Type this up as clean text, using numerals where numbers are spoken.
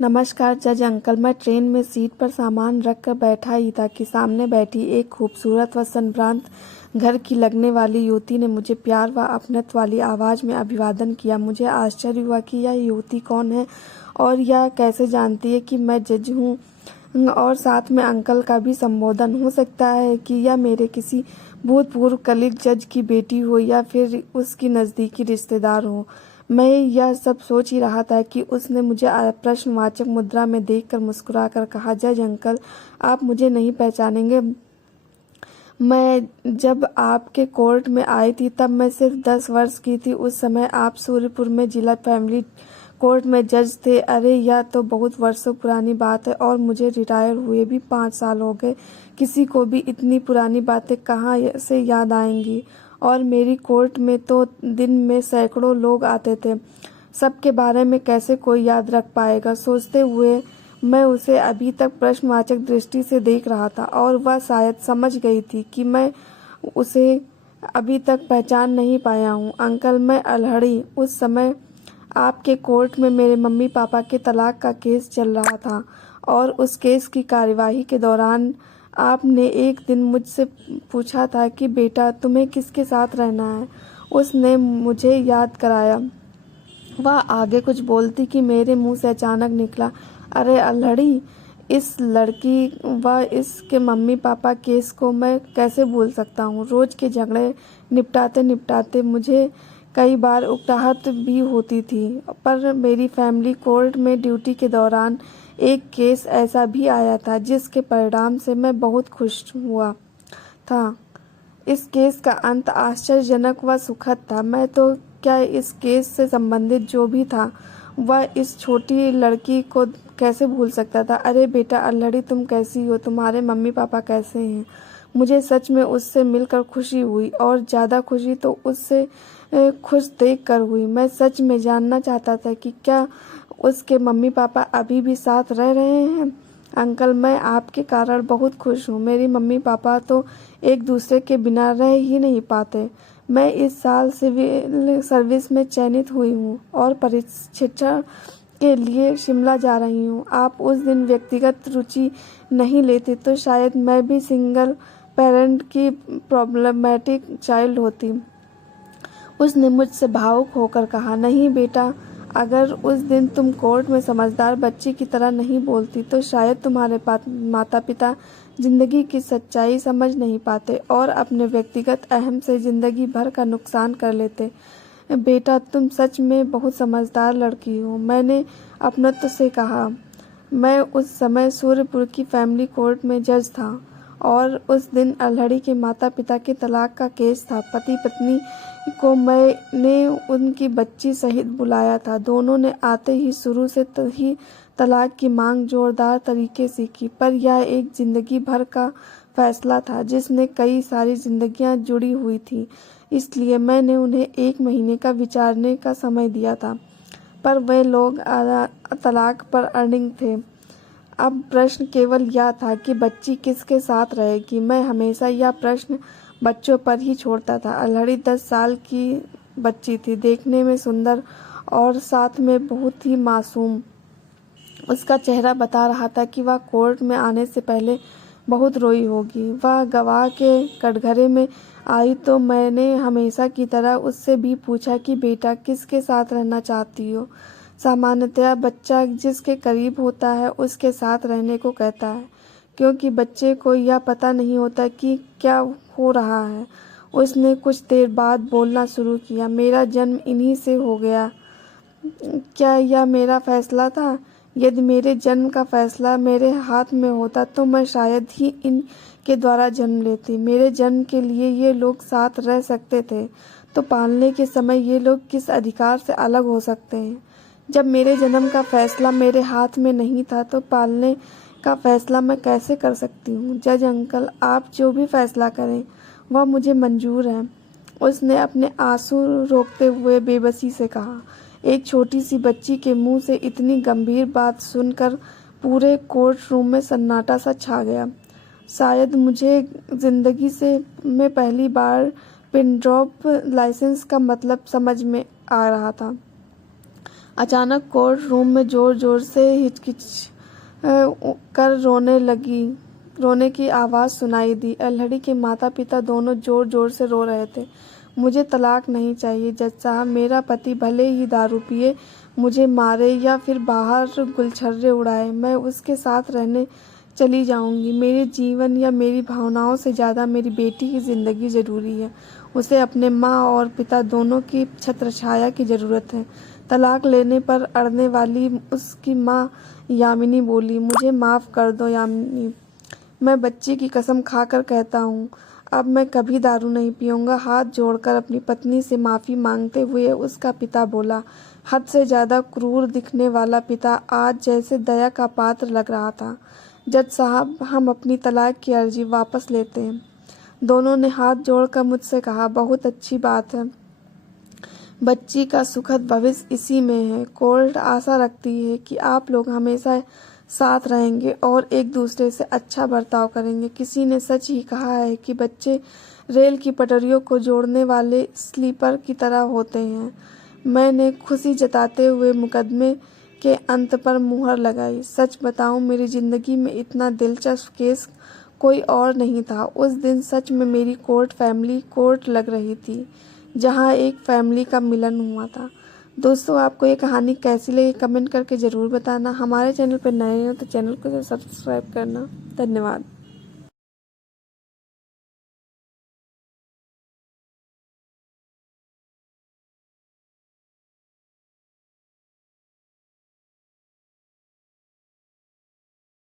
नमस्कार जज अंकल। मैं ट्रेन में सीट पर सामान रख कर बैठा ही था कि सामने बैठी एक खूबसूरत व संभ्रांत घर की लगने वाली युवती ने मुझे प्यार व अपनत्व वाली आवाज़ में अभिवादन किया। मुझे आश्चर्य हुआ कि यह युवती कौन है और यह कैसे जानती है कि मैं जज हूँ और साथ में अंकल का भी संबोधन। हो सकता है कि यह मेरे किसी भूतपूर्व कलीग जज की बेटी हो या फिर उसकी नज़दीकी रिश्तेदार हो। मैं यह सब सोच ही रहा था कि उसने मुझे प्रश्नवाचक मुद्रा में देखकर मुस्कुराकर कहा, जज अंकल, आप मुझे नहीं पहचानेंगे। मैं जब आपके कोर्ट में आई थी तब मैं सिर्फ 10 वर्ष की थी। उस समय आप सूर्यपुर में जिला फैमिली कोर्ट में जज थे। अरे यह तो बहुत वर्षों पुरानी बात है और मुझे रिटायर हुए भी 5 साल हो गए। किसी को भी इतनी पुरानी बातें कहाँ से याद आएंगी। और मेरी कोर्ट में तो दिन में सैकड़ों लोग आते थे। सबके बारे में कैसे कोई याद रख पाएगा। सोचते हुए मैं उसे अभी तक प्रश्नवाचक दृष्टि से देख रहा था और वह शायद समझ गई थी कि मैं उसे अभी तक पहचान नहीं पाया हूँ। अंकल, मैं अल्हड़ी। उस समय आपके कोर्ट में मेरे मम्मी पापा के तलाक का केस चल रहा था और उस केस की कार्यवाही के दौरान आपने एक दिन मुझसे पूछा था कि बेटा तुम्हें किसके साथ रहना है। उसने मुझे याद कराया। वह आगे कुछ बोलती कि मेरे मुंह से अचानक निकला, अरे अल्हड़ी, इस लड़की व इसके मम्मी पापा केस को मैं कैसे भूल सकता हूँ। रोज के झगड़े निपटाते निपटाते मुझे कई बार उकताहट भी होती थी। पर मेरी फैमिली कोर्ट में ड्यूटी के दौरान एक केस ऐसा भी आया था जिसके परिणाम से मैं बहुत खुश हुआ था। इस केस का अंत आश्चर्यजनक व सुखद था। मैं तो क्या, इस केस से संबंधित जो भी था वह इस छोटी लड़की को कैसे भूल सकता था। अरे बेटा अल्हड़ी, तुम कैसी हो? तुम्हारे मम्मी पापा कैसे हैं? मुझे सच में उससे मिलकर खुशी हुई और ज़्यादा खुशी तो उससे खुश देख कर हुई। मैं सच में जानना चाहता था कि क्या उसके मम्मी पापा अभी भी साथ रह रहे हैं। अंकल, मैं आपके कारण बहुत खुश हूँ। मेरी मम्मी पापा तो एक दूसरे के बिना रह ही नहीं पाते। मैं इस साल सिविल सर्विस में चयनित हुई हूँ और प्रशिक्षण के लिए शिमला जा रही हूँ। आप उस दिन व्यक्तिगत रुचि नहीं लेते तो शायद मैं भी सिंगल पेरेंट की प्रॉब्लमेटिक चाइल्ड होती। उसने मुझसे भावुक होकर कहा, नहीं बेटा, अगर उस दिन तुम कोर्ट में समझदार बच्ची की तरह नहीं बोलती तो शायद तुम्हारे माता पिता जिंदगी की सच्चाई समझ नहीं पाते और अपने व्यक्तिगत अहम से जिंदगी भर का नुकसान कर लेते। बेटा, तुम सच में बहुत समझदार लड़की हो, मैंने अपनत्व से कहा। मैं उस समय सूर्यपुर की फैमिली कोर्ट में जज था और उस दिन अल्हड़ी के माता पिता के तलाक का केस था। पति पत्नी को मैंने उनकी बच्ची सहित बुलाया था। दोनों ने आते ही शुरू से ही तलाक की मांग जोरदार तरीके से की। पर यह एक जिंदगी भर का फैसला था जिसने कई सारी जिंदगियां जुड़ी हुई थी। इसलिए मैंने उन्हें 1 महीने का विचारने का समय दिया था। पर वे लोग तलाक पर अड़िग थे। अब प्रश्न केवल यह था कि बच्ची किसके साथ रहेगी। मैं हमेशा यह प्रश्न बच्चों पर ही छोड़ता था। अल्हड़ी 10 साल की बच्ची थी, देखने में सुंदर और साथ में बहुत ही मासूम। उसका चेहरा बता रहा था कि वह कोर्ट में आने से पहले बहुत रोई होगी। वह गवाह के कटघरे में आई तो मैंने हमेशा की तरह उससे भी पूछा कि बेटा किसके साथ रहना चाहती हो। सामान्यतया बच्चा जिसके करीब होता है उसके साथ रहने को कहता है, क्योंकि बच्चे को यह पता नहीं होता कि क्या हो रहा है। उसने कुछ देर बाद बोलना शुरू किया, मेरा जन्म इन्हीं से हो गया। क्या यह मेरा फैसला था? यदि मेरे जन्म का फैसला मेरे हाथ में होता तो मैं शायद ही इनके द्वारा जन्म लेती। मेरे जन्म के लिए ये लोग साथ रह सकते थे, तो पालने के समय ये लोग किस अधिकार से अलग हो सकते हैं? जब मेरे जन्म का फैसला मेरे हाथ में नहीं था तो पालने का फैसला मैं कैसे कर सकती हूँ? जज अंकल, आप जो भी फैसला करें वह मुझे मंजूर है। उसने अपने आंसू रोकते हुए बेबसी से कहा। एक छोटी सी बच्ची के मुंह से इतनी गंभीर बात सुनकर पूरे कोर्ट रूम में सन्नाटा सा छा गया। शायद मुझे जिंदगी में पहली बार पिन ड्रॉप लाइसेंस का मतलब समझ में आ रहा था। अचानक कोर्ट रूम में जोर जोर से हिचकिच कर रोने की आवाज़ सुनाई दी। अल्हड़ी के माता पिता दोनों जोर जोर से रो रहे थे। मुझे तलाक नहीं चाहिए जज साहब। मेरा पति भले ही दारू पिए, मुझे मारे या फिर बाहर गुलछर्रे उड़ाए, मैं उसके साथ रहने चली जाऊंगी। मेरे जीवन या मेरी भावनाओं से ज़्यादा मेरी बेटी की ज़िंदगी ज़रूरी है। उसे अपने माँ और पिता दोनों की छत्रछाया की ज़रूरत है। तलाक लेने पर अड़ने वाली उसकी माँ यामिनी बोली, मुझे माफ़ कर दो यामिनी, मैं बच्ची की कसम खाकर कहता हूँ अब मैं कभी दारू नहीं पीऊँगा। हाथ जोड़कर अपनी पत्नी से माफ़ी मांगते हुए उसका पिता बोला। हद से ज़्यादा क्रूर दिखने वाला पिता आज जैसे दया का पात्र लग रहा था। जज साहब, हम अपनी तलाक की अर्जी वापस लेते हैं। दोनों ने हाथ जोड़कर मुझसे कहा, बहुत अच्छी बात है। बच्ची का सुखद भविष्य इसी में है। कोर्ट आशा रखती है कि आप लोग हमेशा साथ रहेंगे और एक दूसरे से अच्छा बर्ताव करेंगे। किसी ने सच ही कहा है कि बच्चे रेल की पटरियों को जोड़ने वाले स्लीपर की तरह होते हैं। मैंने खुशी जताते हुए मुकदमे के अंत पर मुहर लगाई। सच बताऊं, मेरी ज़िंदगी में इतना दिलचस्प केस कोई और नहीं था। उस दिन सच में मेरी फैमिली कोर्ट लग रही थी, जहां एक फैमिली का मिलन हुआ था। दोस्तों, आपको ये कहानी कैसी लगी कमेंट करके ज़रूर बताना। हमारे चैनल पर नए हो तो चैनल को सब्सक्राइब करना। धन्यवाद।